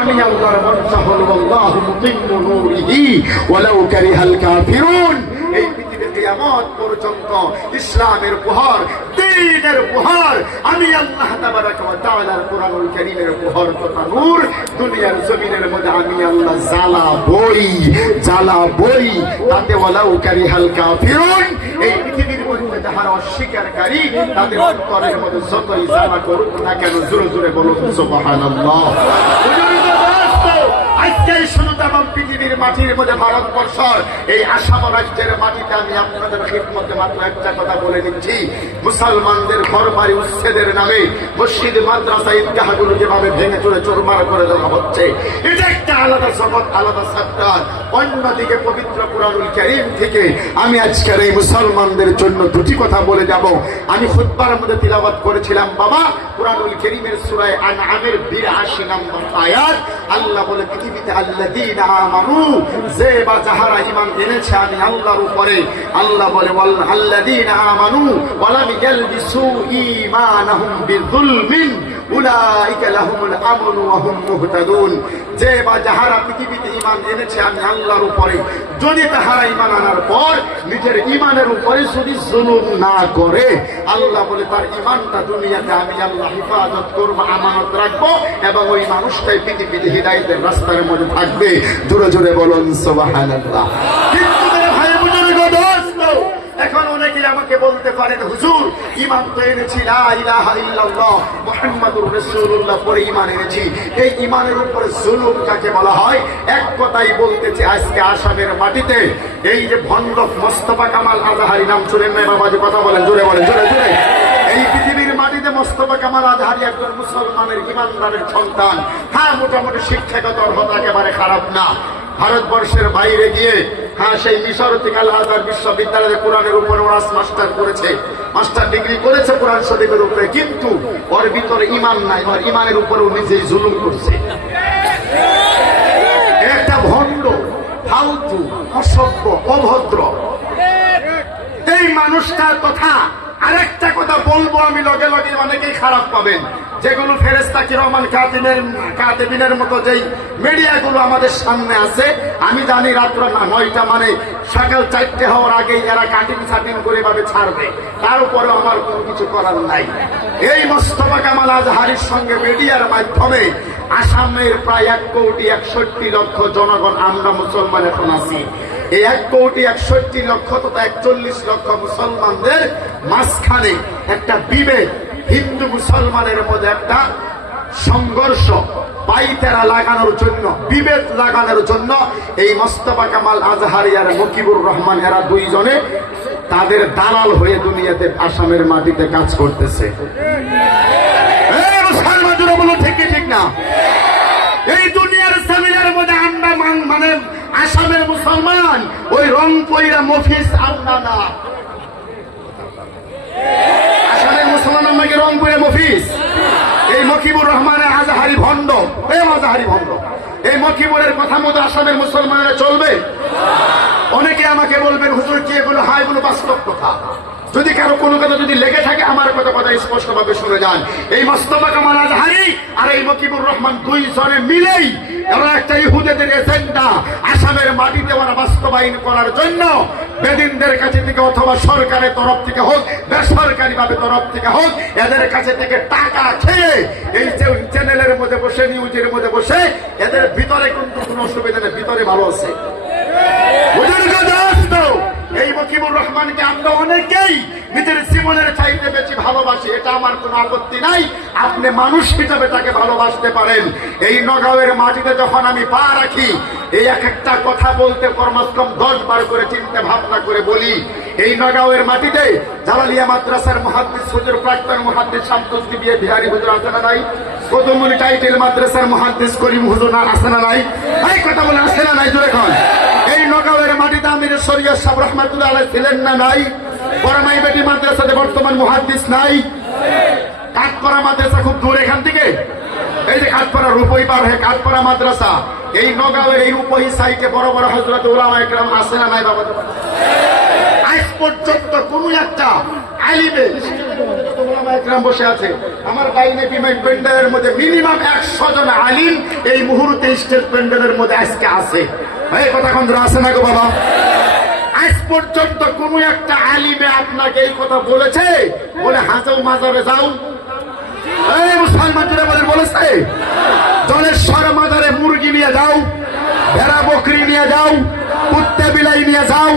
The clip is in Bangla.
আমি আল্লাহর বর্ষা হল আল্লাহু মুতিম্মু নূরিহি ওয়ালাউ কারিহাল কাফিরুন। এই পৃথিবীর কিয়ামত পর্যন্ত ইসলামের উপহার, দ্বীনের উপহার, আমি আল্লাহ তাবারাক ওয়া তাআলার কোরআনুল কারীমের উপহার তথা নূর দুনিয়ার জমিনের মধ্যে আমি আল্লাহ জ্বালাবই তাতে ওয়ালাউ কারিহাল কাফিরুন। এই পৃথিবীর মধ্যে যাহারা অস্বীকারী তাদের অন্তরের মধ্যে যতই জ্বালা করুক না কেন, জোরে জোরে বলুন সুবহানাল্লাহ। আজকে শুধু তামাম পৃথিবীর মাটির মধ্যে ভারতবর্ষের এই আসাম রাজ্যের মাটিতে আমি আপনাদের খিদমতে মাত্র একটা কথা বলে দিচ্ছি, মুসলমানদের ঘর বাড়ি উচ্ছেদের নামে মসজিদ মাদ্রাসা ঈদগাহগুলো যেভাবে ভেঙে চুরে চুরমার করে দেওয়া হচ্ছে, এটা একটা আলাদা জগৎ, আলাদা সেক্টর। অন্যদিকে পবিত্র কুরআনুল কারীম থেকে আমি আজকের এই মুসলমানদের জন্য দুটি কথা বলে যাব। আমি খুতবার মধ্যে তিলাওয়াত করেছিলাম বাবা কুরআনুল কারীমের সূরা আনআমের ৮২ নম্বর আয়াত। আল্লাহ বলে পৃথিবীতে আল্লাযীনা আমানু, যে বা যাহারা ঈমান এনেছে আমি আল্লাহর উপরে, আল্লাহ বলে আল্লাযীনা আমানু ওয়া লাম ইয়ালবিসু ঈমানাহুম বিযুলমিন উলাইকা লাহুমুল আমনু ওয়া হুম মুহতাদুন। যে বা যাহারা পৃথিবীতে ঈমান এনেছে আমি আল্লাহর উপরে, যদি তাহারা ঈমান আনার পর নিজের ঈমানের উপরে যদি জুলুম না করে, আল্লাহ বলে তার ঈমানটা দুনিয়াতে আমি আল্লাহ হেফাজত করব, আমানত রাখবো, এবং ওই মানুষটাই পৃথিবীতে হিদায়াতের রাস্তার মধ্যে থাকবে। জোরে জোরে বলুন সুবহানাল্লাহ। কিন্তু ভাই বুজুর্গ দোস্ত, এখন অনেকে আমাকে বলতে পারেন হুজুর ঈমান তো এনেছি, লা ইলাহা ইল্লাল্লাহ মুহাম্মাদুর রাসূলুল্লাহ পরে ঈমান এনেছি, এই ঈমানের উপরে জুলুম কাকে বলা হয়? এক কথাই বলতেছি, আজকে আসামের মাটিতে এই যে ভণ্ড মোস্তফা কামাল আজহারি, নাম শুনেন না বাবাজি? কথা বলেন, জোরে বলেন, জোরে জোরে। এই পৃথিবীর মাটিতে মোস্তফা কামাল আজহারি একজন মুসলমানের ঈমানদারের সন্তান। হ্যাঁ, মোটামুটি শিক্ষাগত অর্হতা একেবারে খারাপ না। ভারতবর্ষের বাইরে গিয়ে সেই মিশর থেকে আল আজহার বিশ্ববিদ্যালয়ে কোরআনের উপর অনার্স মাস্টার করেছে, মাস্টার ডিগ্রি করেছে কোরআন শরীফের উপরে, কিন্তু ওর ভিতরে ঈমান নাই, ওর ঈমানের উপরেও নিজেই জুলুম করছে। একটা ভণ্ড, ফালতু, অসভ্য, অভদ্র এই মানুষটার কথা আরেকটা কথা বলবো আমি, লগে লগে অনেকেই খারাপ পাবেন, যেগুলো ফেরেশতা কিরামান কাতিবিনের মতো যেই মিডিয়াগুলো আমাদের সামনে আছে, আমি জানি রাত্র ৯টা মানে সকাল ৪টে হওয়ার আগেই এরা কাটিং ছাটিং করে ভাবে ছাড়বে, তার উপরে আমার কোনো কিছু করার নাই। এই মোস্তফা কামাল আজহারির সঙ্গে মিডিয়ার মাধ্যমে আসামের প্রায় ১,৬১,০০,০০০ জনগণ আমরা মুসলমান এখন আছি। এই ১,৬১,০০,০০০ তথা ৪১ লক্ষ মুসলমানদের মাঝখানে একটা বিভেদ, হিন্দু মুসলমানের মধ্যে একটা সংঘর্ষ, পাইতেরা লাগানোর জন্য, বিভেদ লাগানোর জন্য এই মোস্তফা কামাল আজহারি আর মকিবুর রহমান এরা দুইজনে তাদের দালাল হয়ে দুনিয়াতে আসামের মাটিতে কাজ করতেছে। মুসলমানরা বলো ঠিক ঠিক না? এই দুনিয়ার জমিনের মধ্যে আমরা মানে আসামের মুসলমান ওই রং পইরা মফিজ আমরা না, আসামের মুসলমান আমাকে রং পইরা মফিজ। এই মকিবুর রহমানের আজহারি ভণ্ড, আজহারি ভণ্ড, এই মকিবুরের কথা মতো আসামের মুসলমানেরা চলবে? অনেকে আমাকে বলবেন হুজুর কি এগুলো? হাই, এগুলো বাস্তব কথা। যদি কারো কোনো কথা যদি লেগে থাকে আমার কথা স্পষ্ট ভাবে শুনে যান। এই মোস্তফা কামাল আজহারি আর এই মকিবুর রহমান দুইজনে মিলেই এরা একটা ইহুদিদের এজেন্ডা আসামের মাটিতে ওরা বাস্তবায়ন করার জন্য বেদিনদের কাছে থেকে অথবা সরকারের তরফ থেকে হোক, বেসরকারি ভাবে তরফ থেকে হোক, এদের কাছে থেকে টাকা খেয়ে এই চ্যানেলের মধ্যে বসে, নিউজের মধ্যে বসে, এদের ভিতরে কিন্তু কোনো অসুবিধা নেই, ভিতরে ভালো আছে। এই মকিবুর রহমানকে আমরা অনেকেই নিজের জীবনের চাইতে বেশি ভালোবাসি, এটা আমার কোনো আপত্তি নাই, আপনি মানুষ হিসাবে তাকে ভালোবাসতে পারেন। এই নগাঁওয়ের মাটিতে যখন আমি পা রাখি, এই এক একটা কথা বলতে কমসে কম 10 বার করে চিন্তা ভাবনা করে বলি। এই নগাঁওয়ের মাটিতে জালালিয়া মাদ্রাসার মুহাদ্দিস হুজুর, প্রাক্তন মুহাদ্দিস শামসুদ্দিন বিহারী হুজুর আছে না নাই? কদমুনি টাইটেল মাদ্রাসার মুহাদ্দিস করিম হুজুর আছে না নাই? এই কথা বলে আছে না নাই? জোরে কোন? এই নগাঁওয়ের মাটিতে আমির শরীয়ত সাহেব রাহমাতুল্লাহ আলাইহি ছিলেন না নাই? বড়মাই বেটি মাদ্রাসাতে বর্তমান মুহাদ্দিস নাই? কাঠপাড়া মাদ্রাসা খুব দূর এখান থেকে, এই যে কাঠপাড়া রূপই পার হয়ে কাঠপাড়া মাদ্রাসা, এই নগাঁওয়ের এই রূপই সাইটে বড় বড় হযরত উলামা ইকরাম আছে না নাই বাবা? আজ পর্যন্ত কোন একটা আলিমে ওলামা একরাম বসে আছে। আমার বাইনে প্যান্ডেলের মধ্যে মিনিমাম 100 জন আলিম এই মুহূর্তে স্টেজ প্যান্ডেলের মধ্যে আজকে আছে। এই কথা কোন আছে না গো বাবা? আজ পর্যন্ত কোন একটা আলিমে আপনাকে এই কথা বলেছে বলে হাজাও মাজারে যাও? এই মুসলমান বলেছে জলেশ্বর মাজারে মুরগি নিয়ে যাও, ভেড়া বকরি নিয়ে যাও, কুত্তে বিলাই নিয়ে যাও?